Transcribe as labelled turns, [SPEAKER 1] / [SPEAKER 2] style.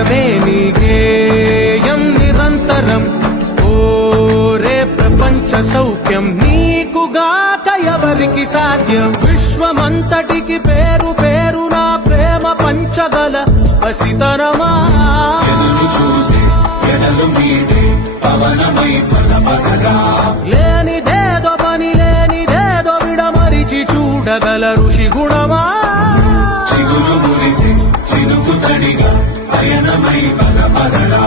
[SPEAKER 1] సమాజమే నీ గేయం నిరంతరం. ఓరే ప్రపంచ సౌఖ్యం నీకుగాక ఎవరికి సాధ్యం? విశ్వమంతటికి పేరు పేరు నా ప్రేమ పంచగల
[SPEAKER 2] చూసే ఎడలు పవనమై పదపడరా
[SPEAKER 1] లేనిదేదో పని లేనిదేదో విడమరిచి చూడగల ఋషి గుణమా?
[SPEAKER 2] చిగురు మురిసే బలపదరా